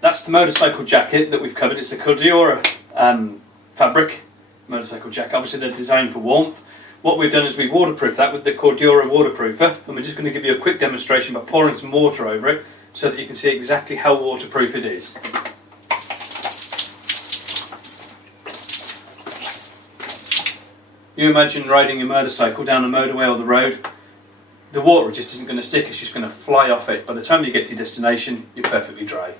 that's the motorcycle jacket that we've covered. It's a Cordura fabric motorcycle jacket. Obviously they're designed for warmth. What we've done is we've waterproofed that with the Cordura waterproofer, and we're just going to give you a quick demonstration by pouring some water over it so that you can see exactly how waterproof it is. You imagine riding your motorcycle down a motorway or the road. The water just isn't going to stick, it's just going to fly off it. By the time you get to your destination, you're perfectly dry.